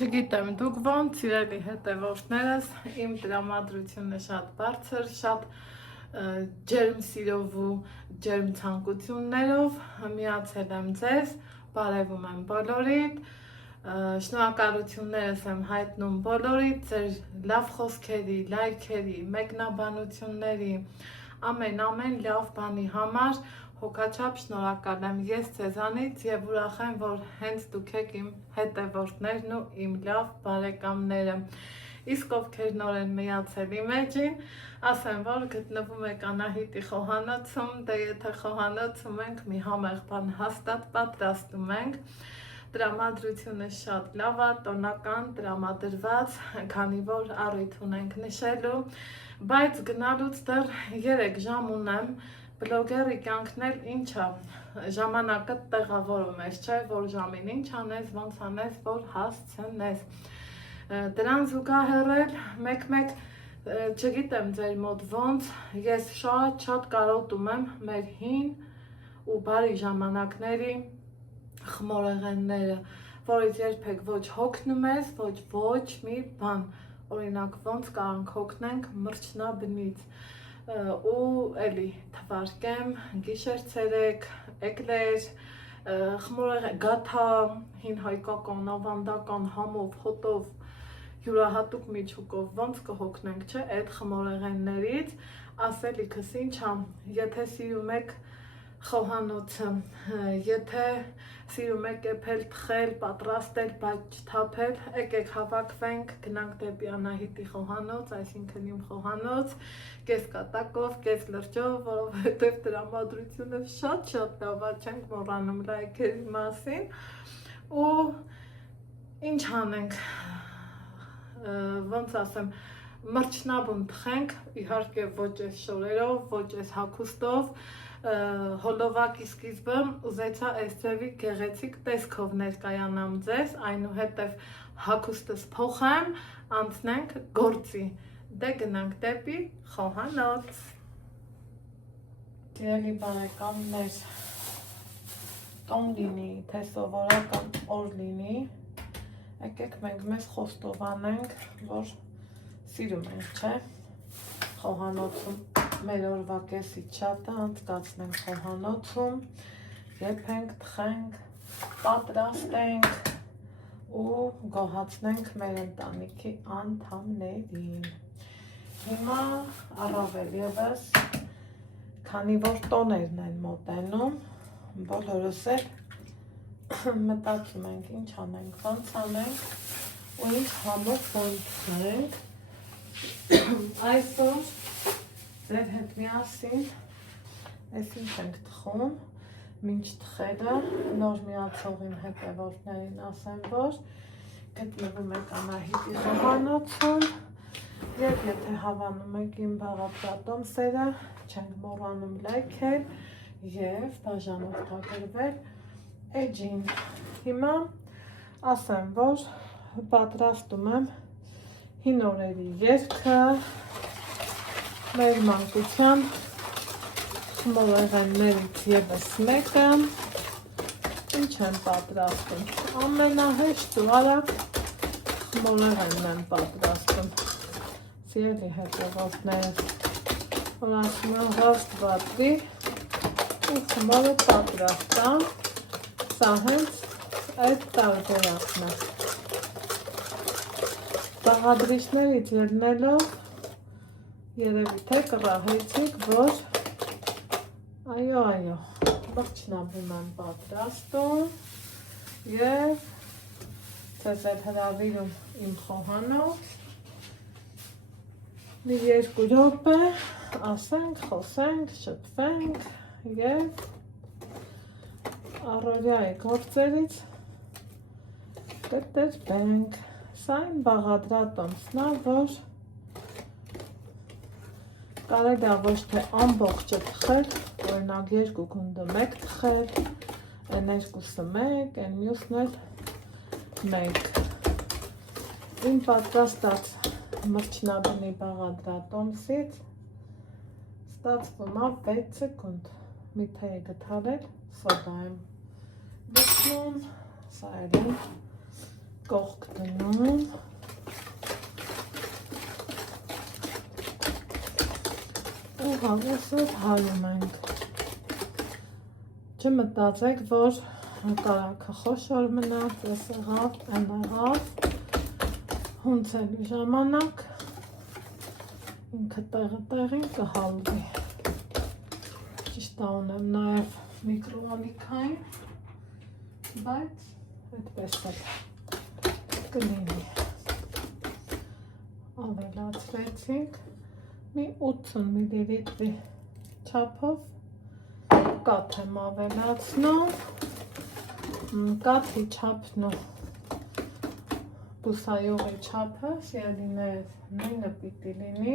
Չգիտեմ, դուք ոնց սիրելի հետևորդներս, իմ տրամադրությունը շատ բարձր, շատ ջերմ սիրով ու ջերմ ցանկություններով միացել եմ ձեզ, բարևում եմ բոլորիդ, շնորհակալություններս եմ հայտնում բոլորիդ, ձեր լավ խոսքերի, լայքերի, մեկնաբանությունների, ամեն լավ բանի համար հոգաչափ շնորհակալ եմ ես ձեզանից եւ ուրախ եմ, որ հենց դուք եք իմ հետևորդներն ու իմ լավ բարեկամները։ Իսկ ովքեր նոր են միացել իմ էջին, ասեմ, որ գտնվում եք Անահիտի խոհանոցում, դե եթե խոհանոցում ենք, մի համեղ բան հաստատ պատրաստում ենք։ Տրամադրությունը շատ լավ է, տոնական, տրամադրված, քանի որ առիթ ունենք նշելու, բայց գնալուց դեռ 3 ժամ ունեմ։ Բլոգերի կյանքն էլ ինչ է, ժամանակը տեղավորում ես, չէ, որ ժամին ինչ անես, ոնց անես, որ հասցնես։ Դրան զուգահեռ էլ մեկ-մեկ, չգիտեմ ձեր մոտ ոնց, ես շատ կարոտում եմ մեր հին ու բարի ժամանակների խմորեղենները, որից երբեք ոչ հոգնում ես, ոչ մի բան, օրինակ ոնց կարանք հոգնենք մրջնաբնից, ու էլի թվարկեմ, գիշեր-ցերեկ, էկլեր, խմորեղեն, գաթա, հին հայկական, ավանդական համով, հոտով, յուրահատուկ միջուկով, ոնց կհոգնենք, չէ, այդ խմորեղեններից, ասելիքս ինչ ա, եթե սիրում եք խոհանոցը, եթե սիրում եք էփել, թխել, պատրաստել, բայց չթափել, եկեք հավաքվենք, գնանք դեպի Անահիտի խոհանոց, այսինքն իմ խոհանոց, կես կատակով, կես լրջով, որովհետև տրամադրությունը շատ լավ է, չենք մոռանում լայքերի մասին, ու ինչ անենք, ոնց ասեմ, մրջնաբուն թխենք, իհարկե ոչ այս շորերով, ոչ այս հագուստով, հոլովակի սկիզբը ուզեցա այս ձևի գեղեցիկ տեսքով ներկայանամ ձեզ, այնուհետև հագուստս փոխեմ, անցնենք գործի, դե գնանք դեպի խոհանոց։ Սիրելի բարեկամներ, տոն լինի, թե սովորական օր լինի, եկեք մենք մեզ խոստովանենք, որ սիրում ենք, չէ, խոհանոցում մեր օրվա կեսից շատը անցկացնենք խոհանոցում, եփենք, թխենք, պատրաստենք ու գոհացնենք մեր ընտանիքի անդամներին։ Հիմա առավել ևս, քանի որ տոներն են մոտենում, բոլորս էլ մտածում ենք ինչ անենք, ոնց անենք ու ինչ համով ոնց թխենք։ Այսօր ձեր հետ միասին ես ինչ ենք թխում, մինչ թխելը նոր միացող իմ հետևորդներին ասեմ, որ գտնվում եք Անահիտի խոհանոցում և եթե հավանում եք իմ բաղադրատոմսերը, չենք մոռանում լայքել և բաժանորդագրվել էջին։ Հիմա ասեմ, որ պատրաստում եմ հին օրերի երգը, մեր մանկության խմորեղեններից ևս մեկը, ինչ եմ պատրաստում, ամենահեշտ ու արագ խմորեղենն եմ պատրաստում, սիրելի հետևորդներս, որ ասում եմ հորստ վատրի ու խմորը պատրաստ է, սա հենց այդ տարբերակն է, բաղադրիչներից ելնելով երևի թե կռահեցիք, որ այո, մրջնաբուն եմ պատրաստում և ձեզ էլ հրավիրում իմ խոհանոց, մի 2 րոպե, ասենք, խոսենք, շփվենք և առօրյայի գործերից կտրվենք։ Սա իմ բաղադրատոմսն է, որ կարելի է ոչ թե ամբողջը թխել, օրինակ 2 գունդը 1 թխել, այն 2-ը 1, այն մյուսն էլ 1։ Իմ պատրաստած մրջնաբունի բաղադրատոմսից ստացվում է 6 սեկունդ, մի թեյ գթարել, սոդա եմ գցնում, սա էլ կողք դնում ու հավեսով հայում ենք։ Չմտածեք, որ կարաքը խոշոր մնա, ես եղավ, այն եղավ, հունցելու ժամանակ ինքը տեղին կհալվի։ Ճիշտ ունեմ նաև միկրոալիքային, բայց այդպես էլ կլինի։ Ավելացրեցինք մի 80 մլ չափով կաթ եմ ավելացնում, կաթի չափն ու բուսայուղի չափը սիրելիներս նույնը պիտի լինի,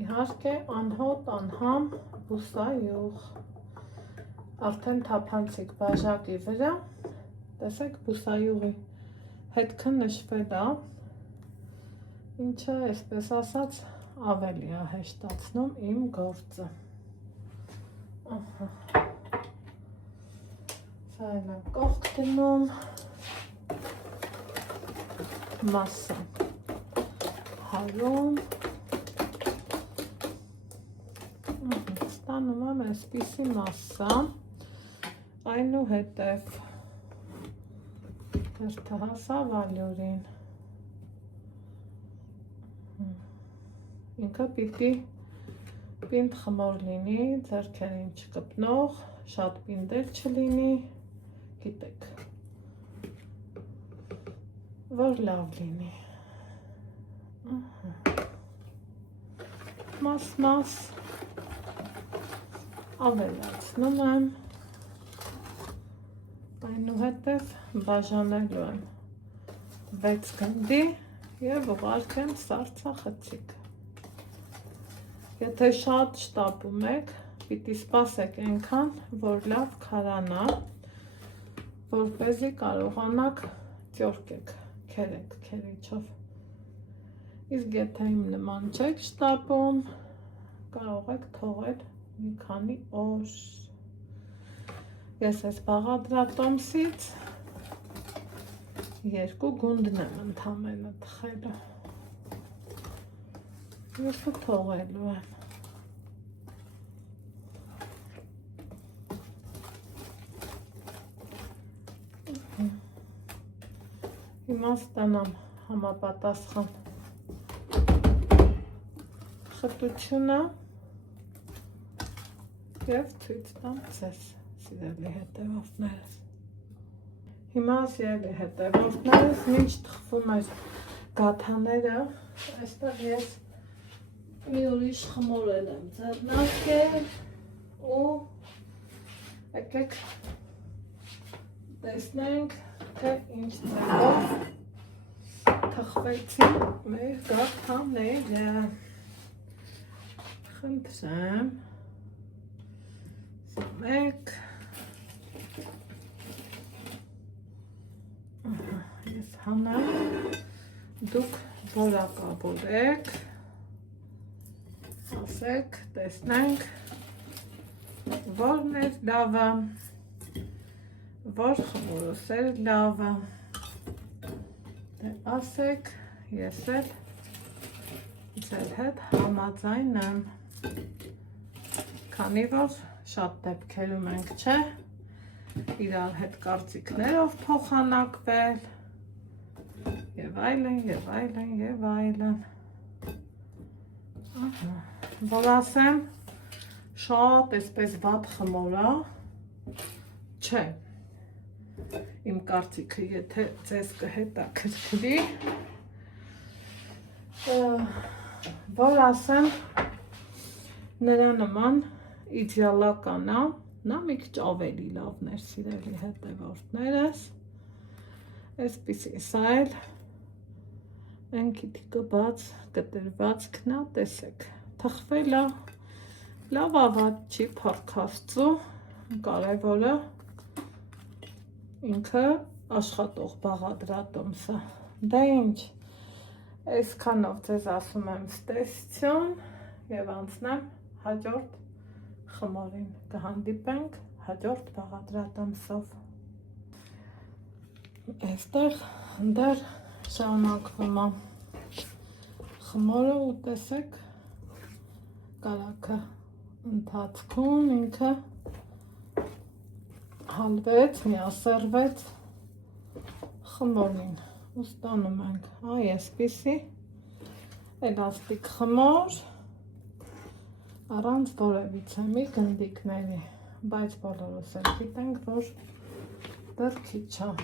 իհարկե անհոտ անհամ բուսայուղ, արդեն թափանցիկ բաժակի վրա, տեսեք բուսայուղի հետքը նշվել է, ինչը այսպես ասած ավելի է հեշտացնում իմ գործը։ Սա էլ եմ կողք դնում, մասը հայում, ստանում եմ այսպիսի մասա, այնուհետև հերթը հասավ ալյուրին, ինքը պիտի պինդ խմոր լինի, ձեռքերին չկպնող, շատ պինդել չլինի, գիտեք, որ լավ լինի։ Մաս ավելացնում եմ, այնուհետև բաժանելու եմ 6 գնդի և ուղարկեմ սառցախցիկ։ Եթե շատ շտապում եք, պիտի սպասեք այնքան, որ լավ քարանա, որպեսզի կարողանաք ճորկեք, քերեք քերիչով։ Իսկ եթե իմ նման չեք շտապում, կարող եք թողել մի քանի օր։ Ես այս բաղադրատոմսից 2 գունդն եմ ընդամենը թխելու։ Եսը թողելու եմ։ Հիմա ստանամ համապատասխան խտությունը և ցույց տամ ձեզ, սիրելի հետևորդներս։ Հիմա սիրելի հետևորդներս, մինչ թխվում էր գաթաները, այստեղ ես մի ուրիշ խմոր եմ ձեռնարկել ու եկեք տեսնենք, թե ինչ ձևով թխվեցին մեր գաթաները։ Խնդրեմ, մեկ, ես հանեմ, դուք որակավորեք, ասեք, տեսնենք, որն էր լավը, որ խմորս էր լավը, դե ասեք, ես էլ ձեր հետ համաձայն եմ, քանի որ շատ դեպքերում ենք, չէ, իրար հետ կարծիքներով փոխանակվել, և այլն, և այլն, և այլն։ Որ ասեմ, շատ այսպես վատ խմորա, չէ, իմ կարծիքը, եթե ձեզ կհետաքրքրի, որ ասեմ, նրա նման իդեալական է, նա մի քիչ ավելի լավն էր, սիրելի հետևորդներս, այսպիսի սա էլ այն քիթիկը բաց կտրվածքն է, տեսեք, թխվել է, լավ ավատ չի, փառք Աստծո, կարևորը ինքը աշխատող բաղադրատոմսը։ Դե ինչ, այսքանով ձեզ ասում եմ ստեսություն և անցնեմ հաջորդ խմորին, կհանդիպենք հաջորդ բաղադրատոմսով։ Այստեղ դեռ շարունակվում է խմորը ու տեսեք կարակը ընթացքում ինքը հալվեց, միասերվեց խմորին ու ստանում ենք այսպիսի էլաստիկ խմոր առանց որևիցե մի գնդիկների, բայց բոլորս էլ գիտենք, որ դեռ քիչ է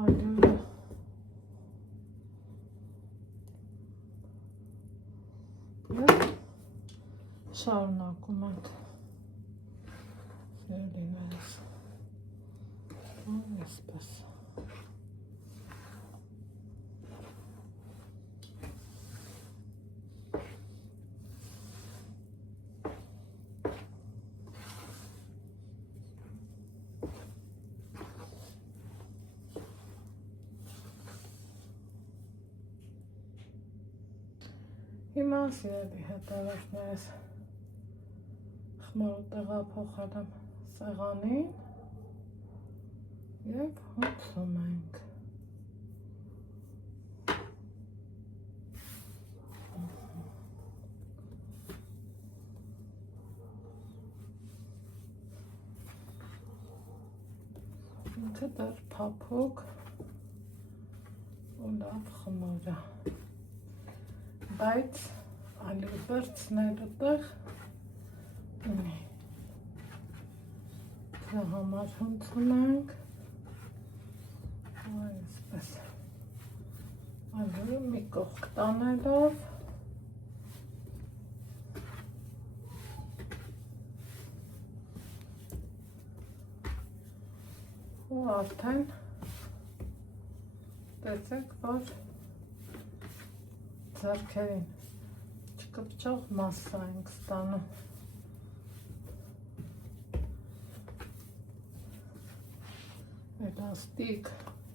ալյուրը շարունակում ենք սիրելիներս այսպես հիմա սիրելի հետևորդներս խմորը տեղափոխել եմ սեղանին և հոգում ենք ինքը դեռ փափուկ ու լավ խմոր է բայց ալյուր բրցնելու տեղ ունի դրա համար հնցում ենք այսպես ալյուրը մի կողք տանելով ու արդեն տեսեք, որ ձեռքերին չկպչող մասսա ենք ստանում էլաստիկ,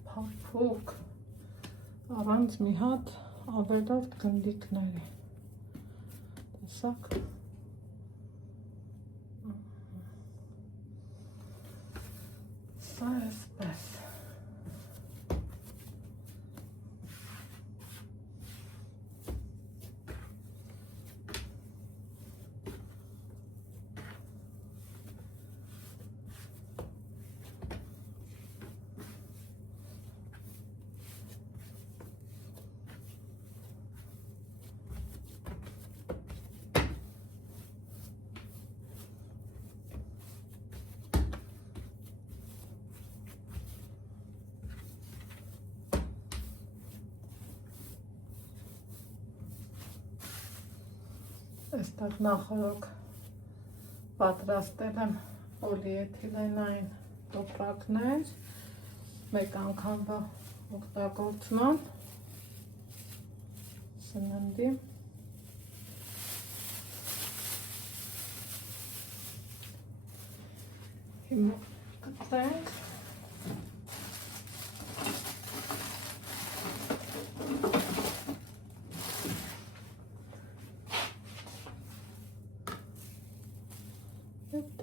փափուկ առանց մի հատ ավելորդ գնդիկների տեսակ սա էսպես Այստեղ նախորոք պատրաստել եմ պոլիէթիլենային տոպրակներ մեկ անգամվա օգտագործման սննդի հիմա կտենք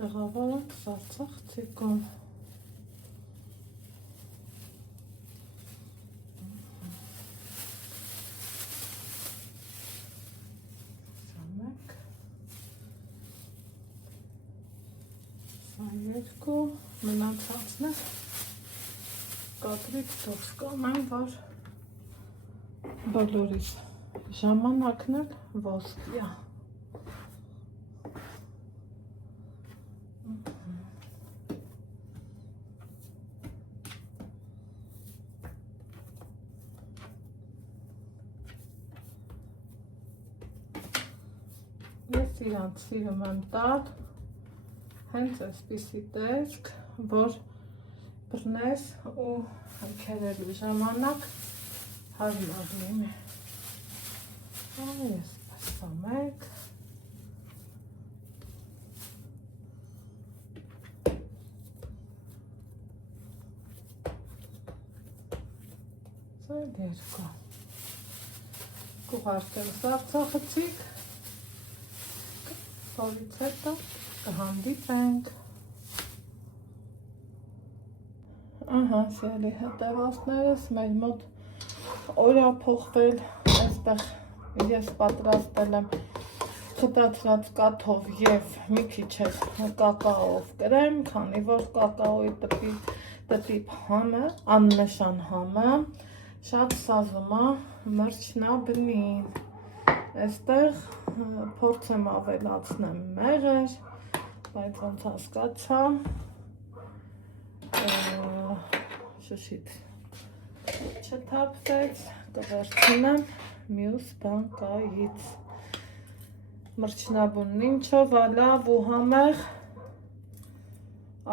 տեղավորենք սարցախ ցիկում սա մեկ սա երկու մնացածն է կադրից դուրս կանեմ, որ բոլորիս ժամանակն էլ ոսկի է Ես իրանց սիրում եմ տալ հենց այսպիսի տեսք, որ բռնես ու հնքերելու ժամանակ հարմար լինի այսպես սա մեկ սա երկու կուղարկեմ սարցախցիկ Որից հետո կհանդիպենք Ահա, սիրելի հետևածներս, մեր մոտ օր է փոխվել, այստեղ ես պատրաստել եմ խտացրած կաթով և մի քիչ կակաով կրեմ, քանի որ կակաոյի տտիպ համը, աննշան համը, շատ սազում է մրջնաբնին, այստեղ փորձեմ ավելացնեմ մեղր, բայց ոնց հասկացա, շշից չթափվեց, կվերցնեմ մյուս բանկայից, մրջնաբունն ինչով է լավ ու համեղ,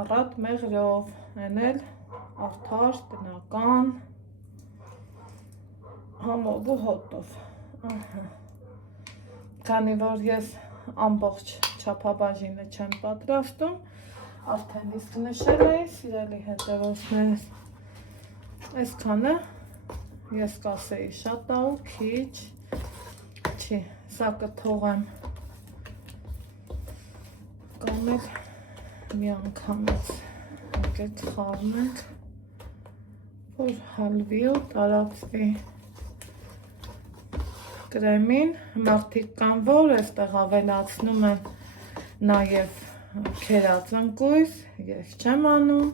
առատ մեղրով, են էլ արդար, տնական, համով ու հոտով, քանի որ ես ամբողջ չափաբաժինը չեմ պատրաստում, արդեն իսկ նշել էի, սիրելի հետևորդներս, այսքանը ես կասեի շատ է ու քիչ, չի, սա կթողեմ կամ էլ մի անգամից եկեք խառնենք, որ հալվի ու տարածվի կրեմին, մարդիկ կան, որ այստեղ ավելացնում են նաև քերած ընկույզ, ես չեմ անում,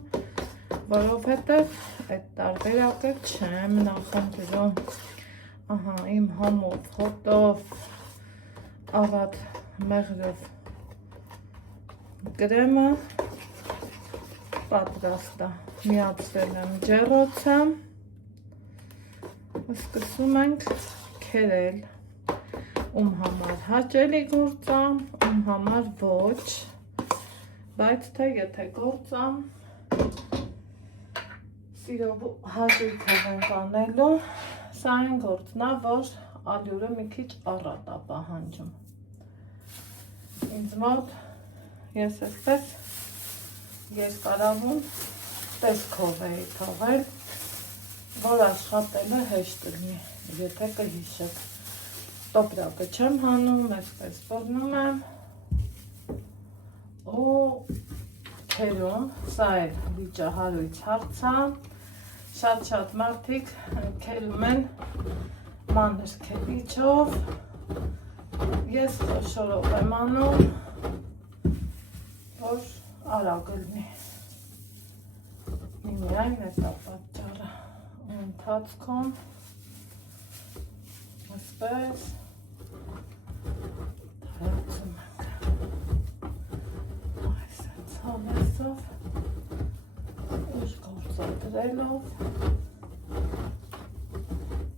որովհետև այդ տարբերակը չեմ նախընտրում, ահա իմ համով, հոտով, առատ մեղրով կրեմը պատրաստ է, միացրել եմ ջեռոցը, սկսում ենք քերել, ում համար հաճելի գործ է, ում համար ոչ, բայց թե եթե գործ է, սիրով ու հաճույքով ենք անելու, սա այն գործն է, որ ալյուրը մի քիչ առատ է պահանջում, ինձ մոտ ես այսպես երկարավուն տեսքով էի թողել, որ աշխատելը հեշտ լինի, եթե կհիշեք, տոպրակը չեմ հանում, այսպես բռնում եմ ու քերում, սա էլ վիճահարույց հարց է, շատ մարդիկ քերում են մանր քերիչով, ես խոշորով եմ անում, որ արագ լինի, միայն այդ է պատճառը, ընթացքում այսպես տարածում ենք, այսպես համեսով, ուժ գործադրելով,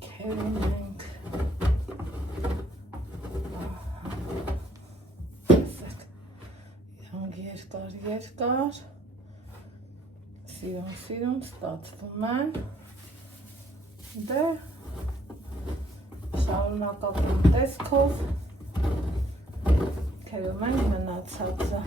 քերում ենք, երկար, սիրուն ստացվում են, դե շարունակական տեսքով քերում ենք մնացածը,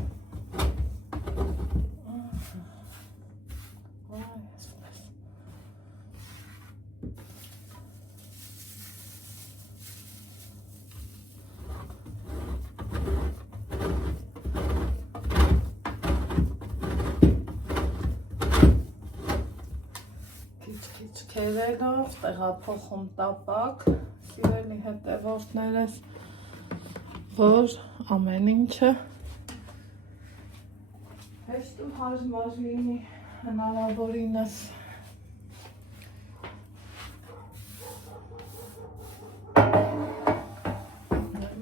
քերելով, տեղափոխում տապակ, սիրելի հետևորդներս, որ ամեն ինչը հեշտ ու հարմար լինի հնարավորինս։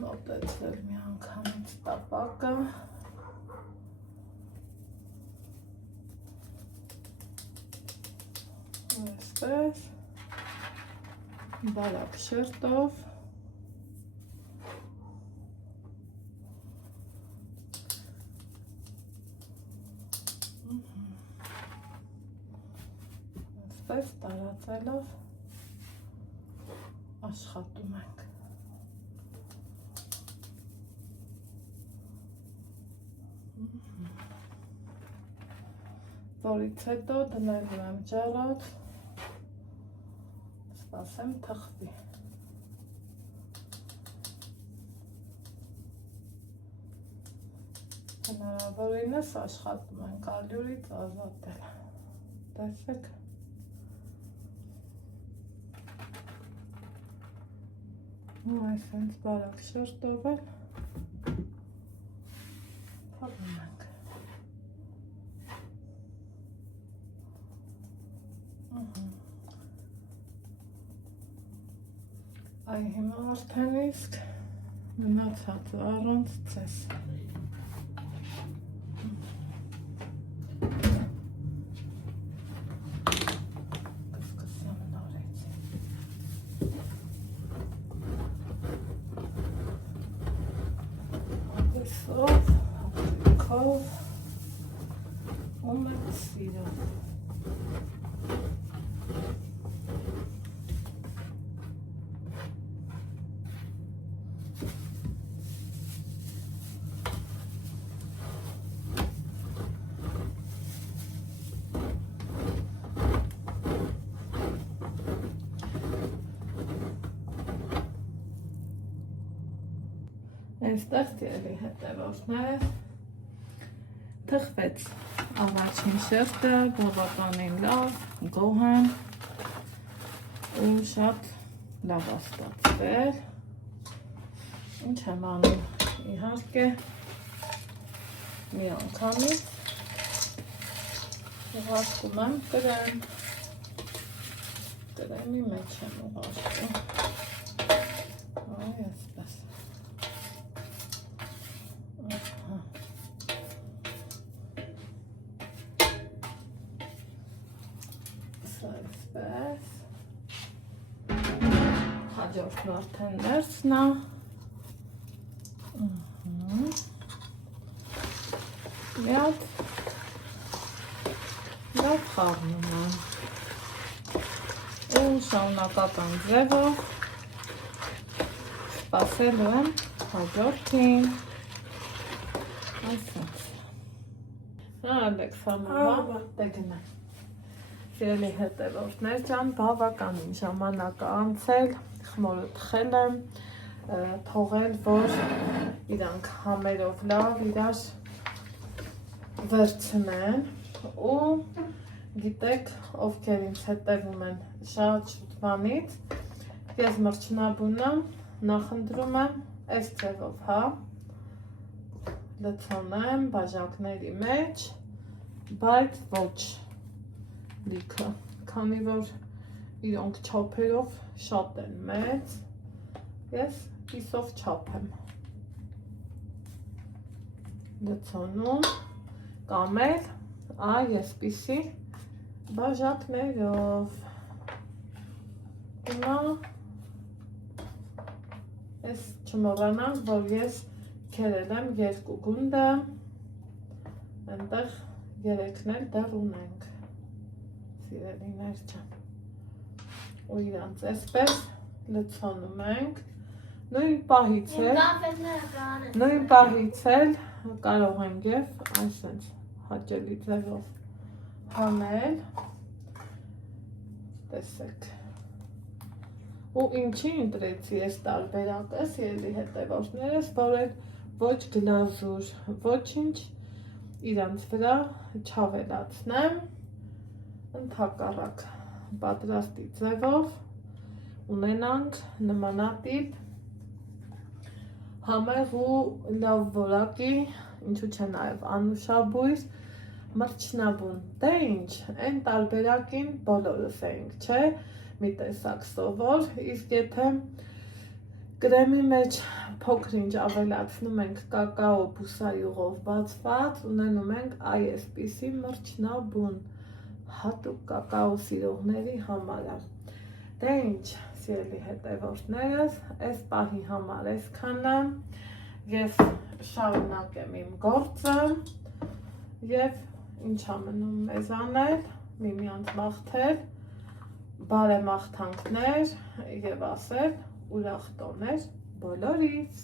Մոտեցրել մի անգամից տապակը։ Այսպես, բարակ շերտով, այսպես տարածելով աշխատում ենք։ Որից հետո դնելու եմ ջեռոց, սպասեմ թխվի։ Հնարավորինս աշխատում ենք ալյուրից ազատել։ Տեսեք։ Այսպես բարակ շրտովել փակում ենք։ Այ հիմա արդեն իսկ մնացածը առանց ցես։ Կսկսեմ նորից։ Այսով, հոկով, ու մեկ սիրը։ Այստեղ դերի հետևորդներ թխվեց առաջին շերտը, բավականին լավ, գոհ եմ ու շատ լավ ստացվել։ Ինչ եմ անում, իհարկե մի անգամից ուղարկում եմ կրեմ, կրեմի մեջ եմ ուղարկում, այ այսպես։ Այսպես հաջորդն արդեն ներսն է։ Մի հատ լավ խառնում եմ ու շարունակական ձևով սպասելու եմ հաջորդին։ Այսպես Ալեքսանդրովա դեգնա Սիրելի հետևորդներ ջան, բավականին ժամանակ անցել, խմորը թխել եմ, թողել, որ իրանք համերով լավ իրար վերցնեն ու գիտեք, ովքեր ինձ հետևում են շատ շուտվանից, ես մրջնաբունը նախընտրում եմ այս ձևով, հա, լցոնեմ բաժակների մեջ, բայց ոչ լիքը, քանի որ իրոնք չափերով շատ են մեծ, ես կիսով չափ եմ լցոնում կամ էլ այսպիսի բաժակներով։ Հիմա ես չմոռանանք, որ ես քերել եմ երկու գունդը, այնտեղ երեքն էլ դեռ ունենք, սիրելիներ ջան, ու իրանց այսպես լցոնում ենք, նույն պահից էլ կարող ենք և այսպես հաճելի ձևով հանել, տեսեք, ու ինչի ընտրեցի ես տարբերակը, սիրելի հետևորդներս, որ ոչ գլազուր, ոչինչ իրանց վրա չավելացնեմ, ընդհակառակ պատրաստի ձևով ունենանք նմանատիպ համեղ ու լավ որակի, ինչու չէ նաև անուշաբույր մրջնաբուն, դե ինչ, այն տարբերակին բոլորս էինք, չէ, մի տեսակ սովոր, իսկ եթե կրեմի մեջ փոքր-ինչ ավելացնում ենք կակաո բուսայուղով բացված, ունենում ենք այսպիսի մրջնաբուն, հատուկ կակաո սիրողների համար։ Դե ինչ, սիրելի հետևորդներս, այս պահի համար այսքանը, ես շարունակեմ իմ գործը և ինչ ամնում մեզ անել, միմյանց մաղթել, բարեմաղթանքներ և ասել ուրախ տոներ բոլորից։